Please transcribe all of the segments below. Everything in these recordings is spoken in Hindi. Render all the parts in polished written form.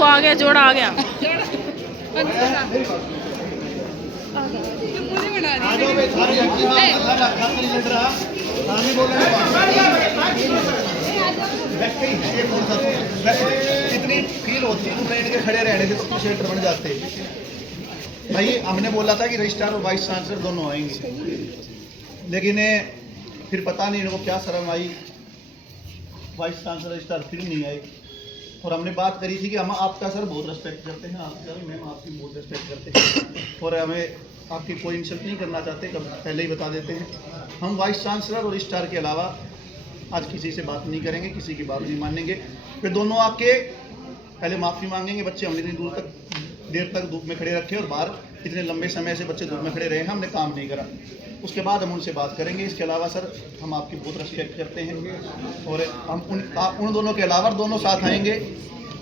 वो आ गया, जोड़ा आ गया। इतनी फील होती है ट्रेन के खड़े रहने से शेल्टर बन जाते भाई। हमने बोला था कि रजिस्ट्रार और वाइस चांसलर दोनों आएंगे, लेकिन फिर पता नहीं इनको क्या शर्म आई, वाइस चांसलर रजिस्ट्रार फिर नहीं आए। और हमने बात करी थी कि हम आपका सर बहुत रेस्पेक्ट करते हैं, आप सर मैम आपकी बहुत रेस्पेक्ट करते हैं और हमें आपकी कोई इंसल्ट नहीं करना चाहते, कब पहले ही बता देते हैं। हम वाइस चांसलर और रजिस्ट्रार के अलावा आज किसी से बात नहीं करेंगे, किसी की बात नहीं मानेंगे। फिर दोनों आके पहले माफ़ी मांगेंगे। बच्चे हमने इतनी देर तक धूप में खड़े रखे और बाहर इतने लंबे समय से बच्चे धूप में खड़े रहे, हमने काम नहीं करा। उसके बाद हम उनसे बात करेंगे। इसके अलावा सर हम आपकी बहुत रेस्पेक्ट करते हैं और हम उन दोनों के अलावा दोनों साथ आएंगे,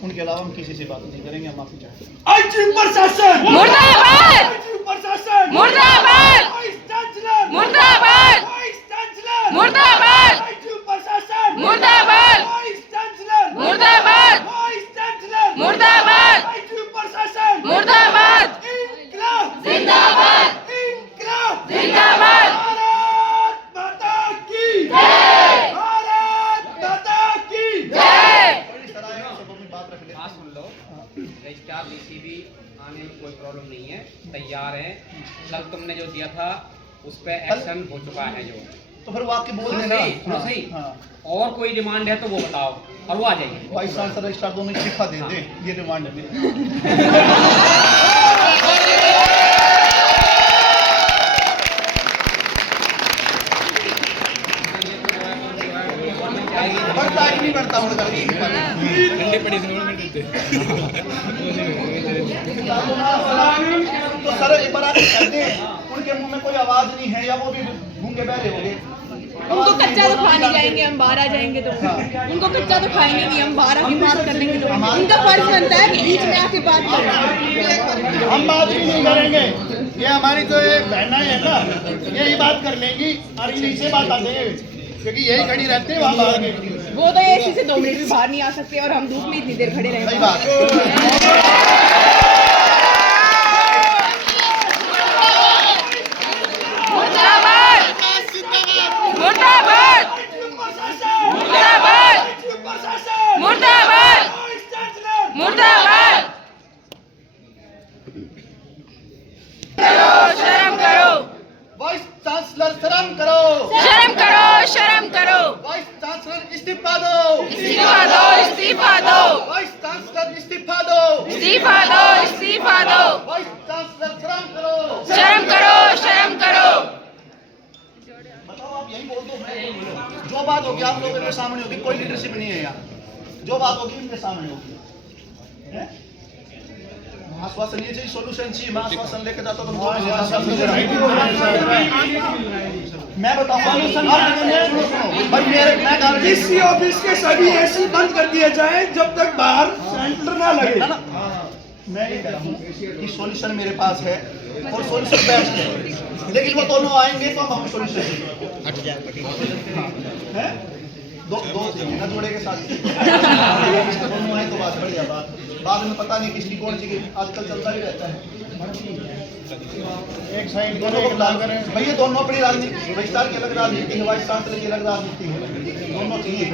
उनके अलावा हम किसी से बात नहीं करेंगे। हम माफी चाहते हैं। मुर्दाबाद मुर्दाबाद मुर्दाबाद मुर्दाबाद मुर्दाबाद मुर्दाबाद मुर्दाबाद मुर्दाबाद मुर्दाबाद जिंदाबाद जिंदाबाद रजिस्ट्रार डीसीबी आने में कोई प्रॉब्लम नहीं है, तैयार है। कल तुमने जो दिया था उस पर एक्शन हो चुका है जो, तो फिर वो आपके बोल देना सही। और कोई डिमांड है तो वो बताओ और वो आ जाएगी। वाइस चांसलर रजिस्ट्रार दोनों इस्तीफा दे दे, ये डिमांड है मेरी। नहीं बढ़ता हूँ तो सर एक बार कहते हैं उनके मुंह में कोई आवाज नहीं है या वो भी गूंगे बहरे हो गए। उनको कच्चा तो खा नहीं जाएंगे, हम बाहर आ जाएंगे तो उनको कच्चा तो खाएंगे नहीं, हम बाहर आके बात कर लेंगे तो उनका फर्ज बनता है कि बीच में आके बात करें। हम बात भी नहीं करेंगे, ये हमारी जो ये बहना है ना यही बात कर लेंगी और इन्हीं से बात आ जाएंगे क्योंकि यही खड़ी रहते हैं वहाँ बाहर के। वो तो एसी से 2 मिनट भी बाहर नहीं आ सकते और हम धूप में इतनी देर खड़े रहेंगे। मुर्दाबाद मुर्दाबाद मुर्दाबाद मुर्दाबाद शर्म करो वाइस चांसलर शर्म करो, शर्म करो, शर्म करो। वाइस चांसलर इस्तीफा दो, इस्तीफा दो, इस्तीफा दो, वाइस चांसलर इस्तीफा दो, इस्तीफा दो, इस्तीफा दो। वाइस चांसलर शर्म करो, शर्म करो, शर्म करो। बताओ आप यही बोल दो। जो बात होगी आप लोगों के सामने होगी, कोई लीडरशिप नहीं है यहाँ। जो बात होगी इनके सामने होगी। आश्वासन ये चाहिए, सोल्यूशन चाहिए। मैं आश्वासन लेके जाता हूँ मैं बताऊंगा डीसी ऑफिस के सभी एसी बंद कर दिए जाए जब तक बाहर सेंटर ना लगे ना। मैं ये कह रहा हूँ कि सोल्यूशन मेरे पास है और सोल्यूशन बेस्ट है, लेकिन वो दोनों आएंगे तो हम सोल्यूशन है। दो ना जोड़े के साथ दोनों आए तो बात बढ़िया बात। बाद में पता नहीं किसकी कौन सी आजकल चलता ही रहता है। एक साइड दोनों को प्लान करें भैया, दोनों अपनी राजनीति, रजिस्ट्रार की अलग राजनीति है, वाइस चांसलर की अलग राजनीति है, दोनों चाहिए।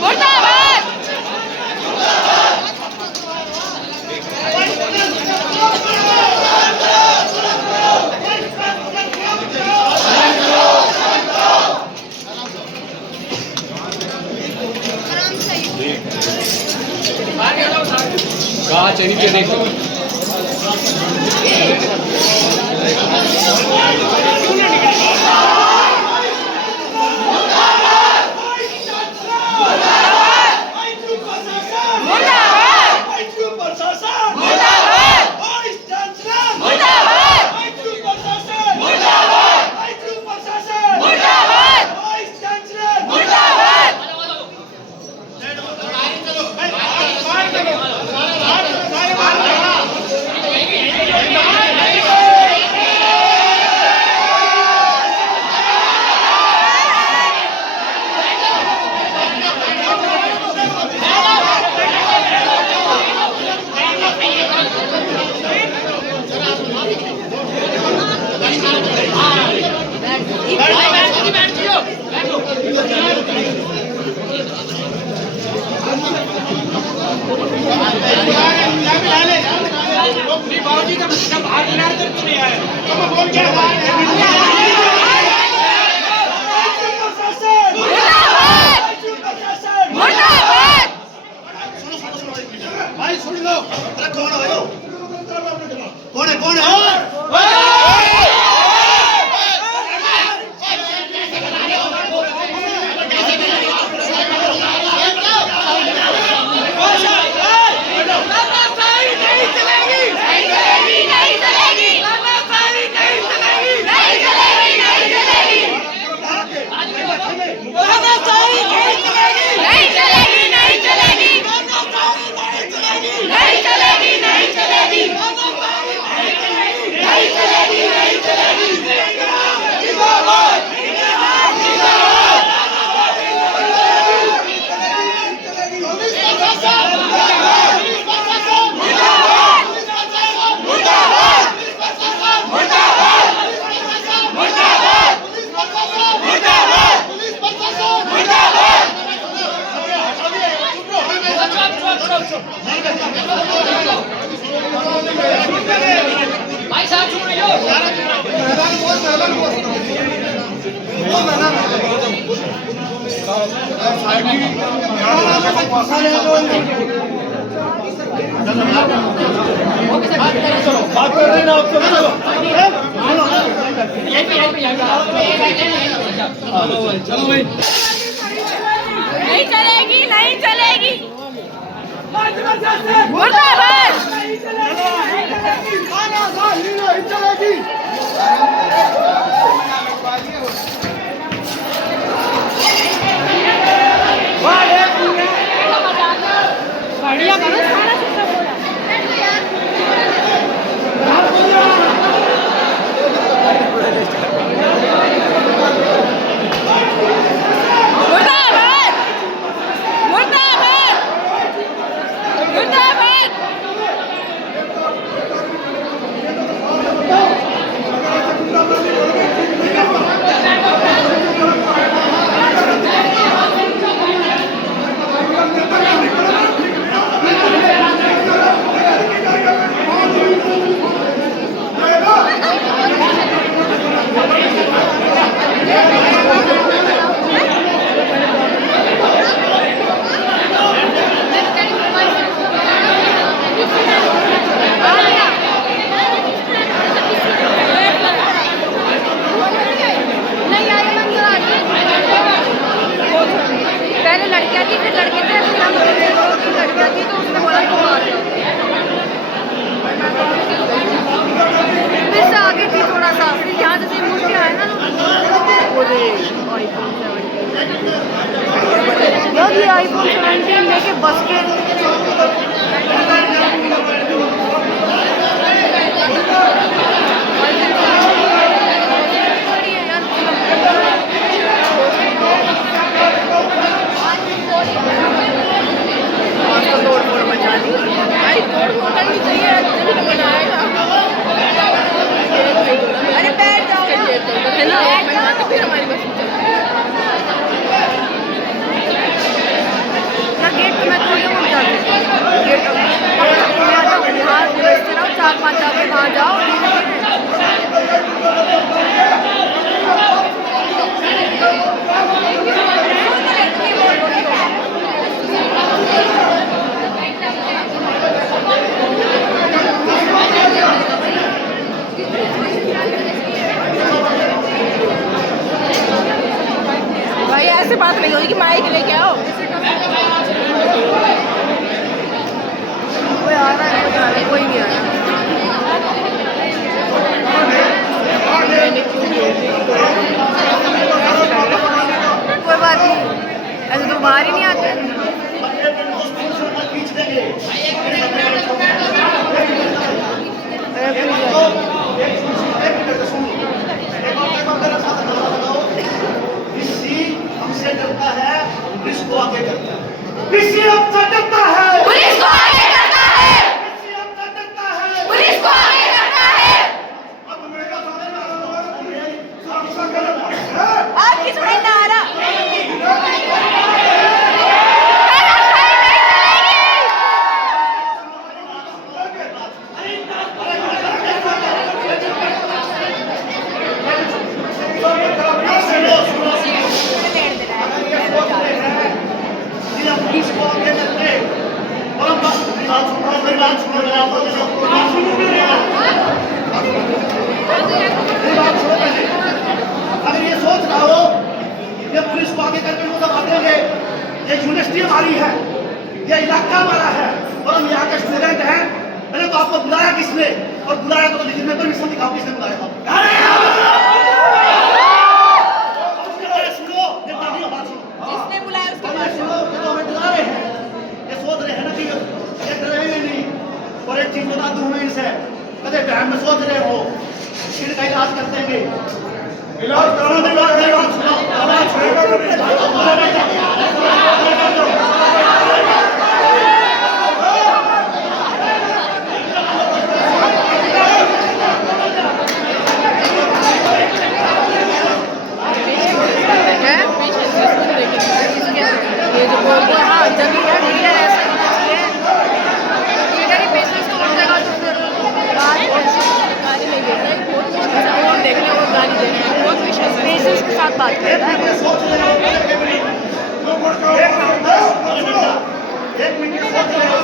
मुर्दाबाद कहाँ चली के नहीं भाई सुन लो कौन है कौन है भाई साहब सुन रही हो बात कर रहे ना चलो भाई नहीं चलेगी नहीं चलेगी मुर्दाबाद बढ़िया करो सारा सिस्टम ही आईफोन 17 लेके बस के अरे बैठ जाओ है ना, फिर हमारी बस गेट पे मैं थोड़ी उठ जाती गेट यहाँ व्यवस्था रहो 4-5 जाके वहाँ जाओ भाई ऐसे बात नहीं होगी कि माइक लेके आओ। कोई आ रहा है कोई नहीं आ रहा कोई बात नहीं ऐसे तो बाहर ही नहीं आते हमसे डरता है, पुलिस को आगे करता है। किसी हमसे डरता है, पुलिस को आगे करता है किसी हमसे डरता है, पुलिस को आगे करता है अब मेरा सामने गलत है। आपकी सुनाई ना आ रहा। पुलिस को आगे करते और हम बात सुनो मेरी बात सुनो मेरी बात सुनो पहले। अगर ये सोच रहा हो ये पुलिस को आगे करके वो सब देंगे, ये यूनिवर्सिटी हमारी है, ये इलाका हमारा है और हम यहाँ के स्टूडेंट हैं। मैंने तो आपको बुलाया किसने और बुलाया तो लिखित में परमिशन दिखाओ किसने बुलाया था। सुनो ये बात सुनो, जिसने बुलाया उसके ये पास सुनो, ये तो हमें डरा रहे हैं, ये सोच रहे हैं ना कि ये डरेंगे नहीं। और एक चीज बता दूं मैं इनसे, कदे बहन में सोच रहे हो इनका इलाज कर देंगे। इलाज करो नहीं, बात सुनो, आवाज सुनो। ये जो बोलते हैं हाँ जब यार लीडर ऐसा होना चाहिए लीडर ही पेशेंस तोड़ देगा तो फिर बात गाली नहीं देता है बहुत और देखने और गाली देने बहुत पेशेंस के साथ बात करता है ये सोच रहे हो एक मिनट सोच रहे हो,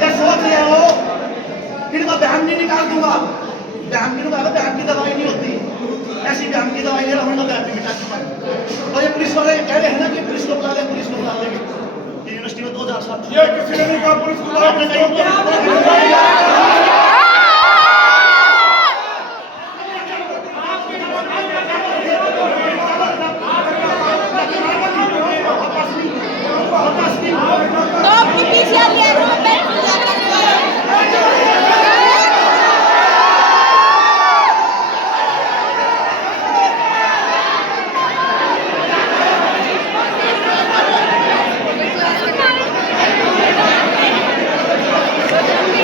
ये सोच रहे हो इनका बहन नहीं निकाल दूंगा। बहन की बहन की दवाई नहीं होती, ऐसी बहन की दवाई ले रहा हूँ बहन की मिटा चुका है। और ये पुलिस वाले कह रहे हैं ना कि पुलिस को बुला दें, पुलिस को बुला देंगे। यूनिवर्सिटी में 2007 ये किसी ने नहीं कहा पुलिस को बुला दें। तो अपनी पीसीआर ले लो, बैठ जाओ। तो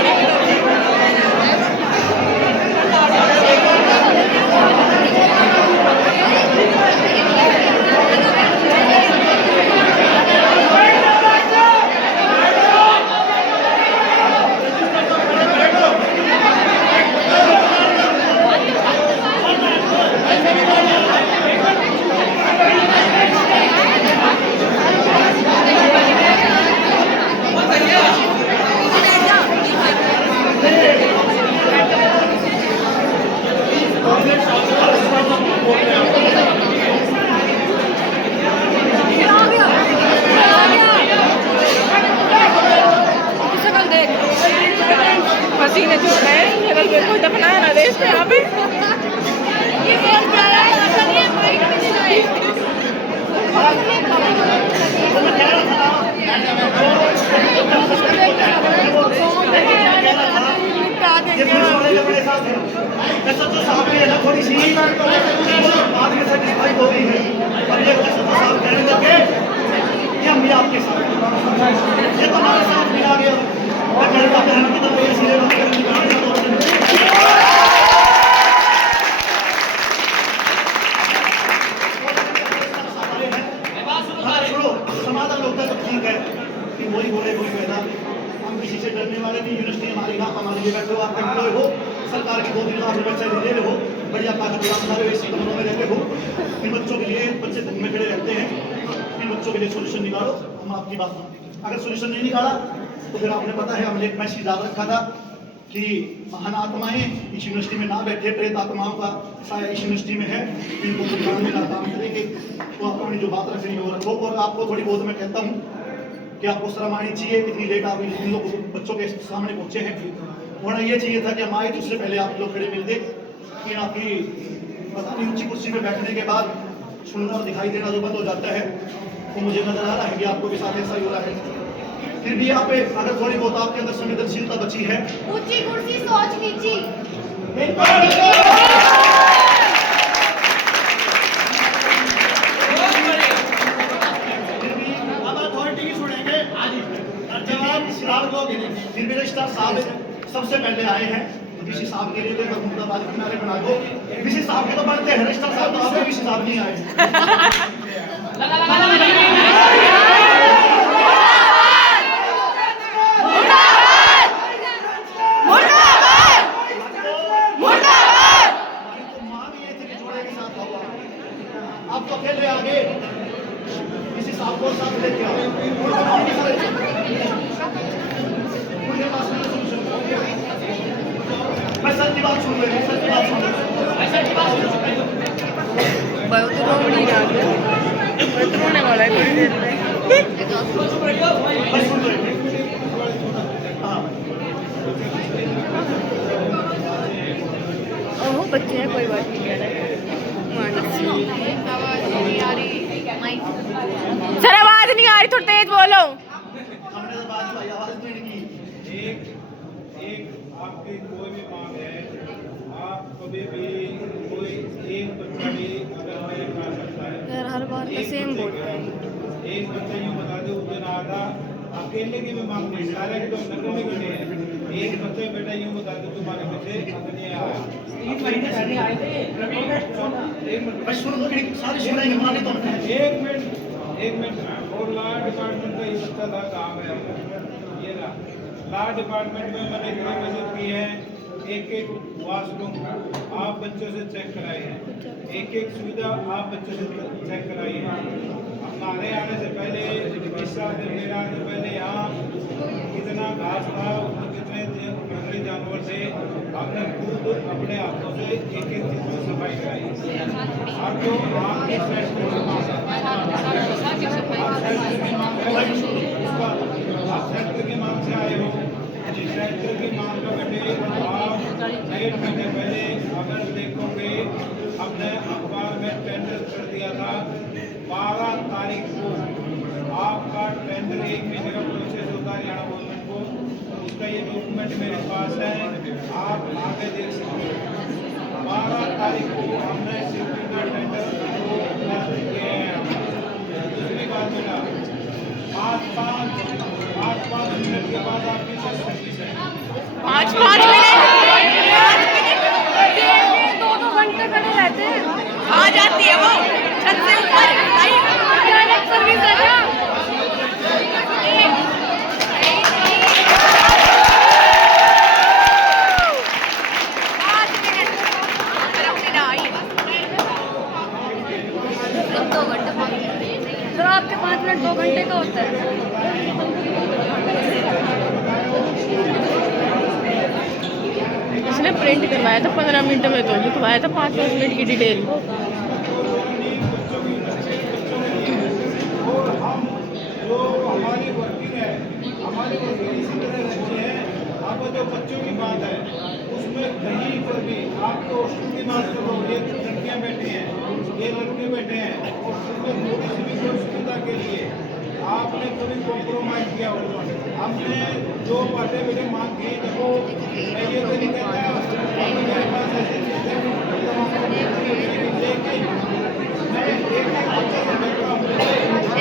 के साथ ये तो हमारे साथ भी आ गया मैं कहता बहन की दवाई सीधे समाधान होता है तो ठीक है कि वही बोले कोई कहना हम किसी से डरने वाले नहीं यूनिवर्सिटी हमारी आप हमारे लिए बैठे हो आप एम्प्लॉय हो सरकार की 2 दिन आप बच्चे दे रहे हो बढ़िया कागज हमारे वैसे कमरों में रहते हो इन बच्चों के लिए बच्चे धूप में खड़े रहते हैं इन बच्चों के लिए सोल्यूशन निकालो हम आपकी बात मानते हैं अगर सोल्यूशन नहीं निकाला तो फिर आपने पता है हमने एक मैसेज डाल रखा था कि महान आत्माएं इस यूनिवर्सिटी में ना बैठे प्रेत आत्माओं का साया इस यूनिवर्सिटी में है इनको छुड़ाने का काम करेंगे तो आप अपनी जो बात रखनी है वो रखो और आपको थोड़ी बहुत मैं कहता हूँ कि आपको शर्म आनी चाहिए इतनी लेट आप इन लोग बच्चों के सामने पहुंचे हैं होना ये चाहिए था कि हम आए तो उससे पहले आप लोग खड़े मिलते कि आपकी पता नहीं ऊंची कुर्सी पे बैठने के बाद सुनना और दिखाई देना जो बंद हो जाता है तो मुझे नजर आ रहा है कि आपको भी साथ ऐसा ही हो रहा है फिर भी यहाँ पे अगर थोड़ी बहुत आपके अंदर संवेदनशीलता बची है ऊंची कुर्सी सोच नीची फिर भी रजिस्ट्रार साहब सबसे पहले आए हैं डीसी साहब के लिए तो मुद्दाबाजी किनारे बना दो डीसी साहब के तो बनते हैं रजिस्ट्रार साहब तो आपके डीसी साहब नहीं आए आप तो अकेले आगे किसी साहब को साथ लेके आओ मैं सर की बात सुन रही हूँ सर की बात सुन बहुत रोनी आ गया बहुत रोने वाला है थोड़ी देर में मैं सुन रही हूँ हाँ ओहो बच्चे हैं कोई बात नहीं कह रहे सर आवाज नहीं आ रही थोड़ी तेज बोलो हमने तो बात भाई आवाज नहीं की एक आपकी कोई भी मांग है आप कभी भी कोई एक बच्चा भी अगर नहीं खा सकता है यार हर बार का सेम बोल रहे हैं एक बच्चा यूँ बता दे उस दिन आधा अकेले की भी मांग नहीं सारे की तो नकल में बने हैं एक बच्चे बेटा यूँ बता दे तुम्हारे बच्चे नहीं आया 3 महीने पहले आए थे मैं सुन सारी सुनाएंगे मानी तो एक मिनट और लॉ डिपार्टमेंट का ये बच्चा था काम है ये ना लॉ डिपार्टमेंट में मैंने इतनी मदद की है एक वॉशरूम आप बच्चों से चेक कराए हैं एक सुविधा आप बच्चों से चेक कराई है हमारे आने से पहले 20 साल से मेरे आने से पहले यहाँ कितना घास था उसमें कितने जंगली जानवर थे हमने खुद अपने हाथों से एक चीज की सफाई कराई आप जो आप सेक्टर की मांग से आए हो सेक्टर की मांग का बेटे आप 1.5 महीने पहले अगर देखोगे हमने अखबार में टेंडर कर दिया था 12 तारीख को आपका टेंडर 1 महीने का प्रोसेस होता है हरियाणा गवर्नमेंट को उसका ये डॉक्यूमेंट मेरे पास है आप आगे देख सकते हो 12 तारीख को हमने शिफ्टिंग का टेंडर किया है दूसरी बात बेटा 5 मिनट के बाद आपकी सर्विस है 5 मिनट 2 घंटे खड़े रहते हैं आ जाती है वो छत से ऊपर सर्विस है ना सर आपके 5 मिनट 2 घंटे का होता है इसने प्रिंट करवाया था 15 मिनट में तो लिखवाया था 5-5 मिनट की डिटेल और हम जो हमारी वर्किंग है हमारी वर्किंग इसी तरह रहती है अब जो बच्चों की बात है उसमें कहीं पर भी आपको हॉस्टल की बात करो ये लड़कियाँ बैठी हैं ये लड़के बैठे हैं हॉस्टल में थोड़ी सी भी कोई सुविधा के लिए आपने कभी कॉम्प्रोमाइज किया हो हमने जो बातें मेरे मांग की देखो मैं ये तो नहीं कहता मेरे पास ऐसी चीज़ें लेकिन मैं एक बच्चे से मिलता हूँ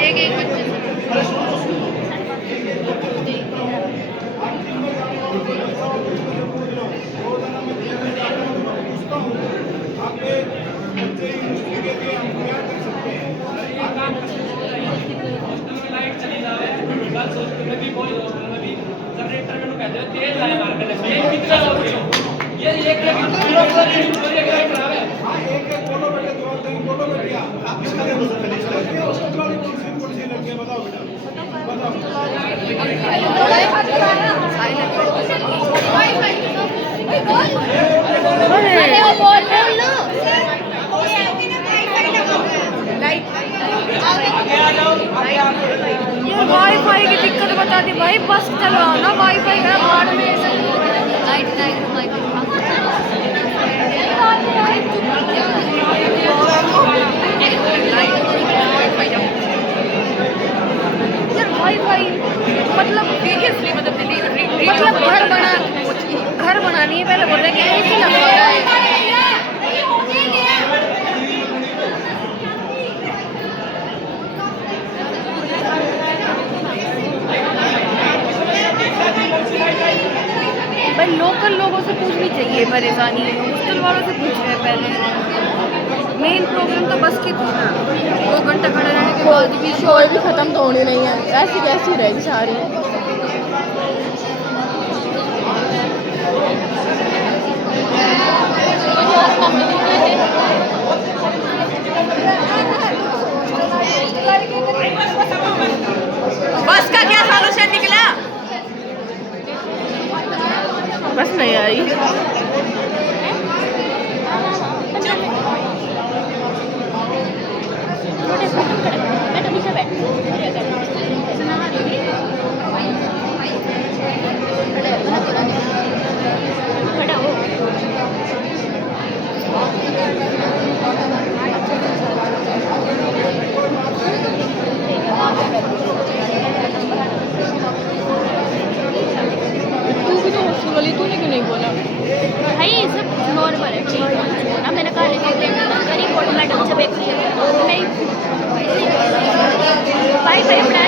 एक बच्चे लाइट चली जावे बस उसमें भी कोई भी जनरेटर में कहते हैं तेज लाए मार के तेज कितना हो ये एक खराब है हाँ एक एक फोटो बेटे जवाब देंगे फोटो बेटिया आप किसका दे दो सर लड़के हॉस्पिटल वाली कौन सी लड़की है बताओ बेटा बताओ अरे वो बोल लो ये वाईफाई की दिक्कत बता दी भाई, बस चलवाओ ना वाईफाई का बाढ़ में लाइट यार वाईफाई मतलब घर बनानी है, पहले बोल रहे हैं कि एसी लगवाना है। भाई लोकल लोगों से पूछनी चाहिए परेशानी, हॉस्टल वालों से पूछ रहे हैं पहले। मेन प्रॉब्लम तो बस की थी ना, 2 घंटा खड़े रहने के बाद भी शोर भी खत्म तो होनी नहीं है, ऐसी कैसी रहेगी सारी। बस का क्या सॉल्यूशन निकला? बस नहीं आई। तू भी तो हॉस्टल वाली, तूने क्यों नहीं बोला? भाई ये सब नॉर्मल है, ठीक है ना। मैंने कहा रिपोर्ट मैडम जब एक नहीं वाईफाई अपना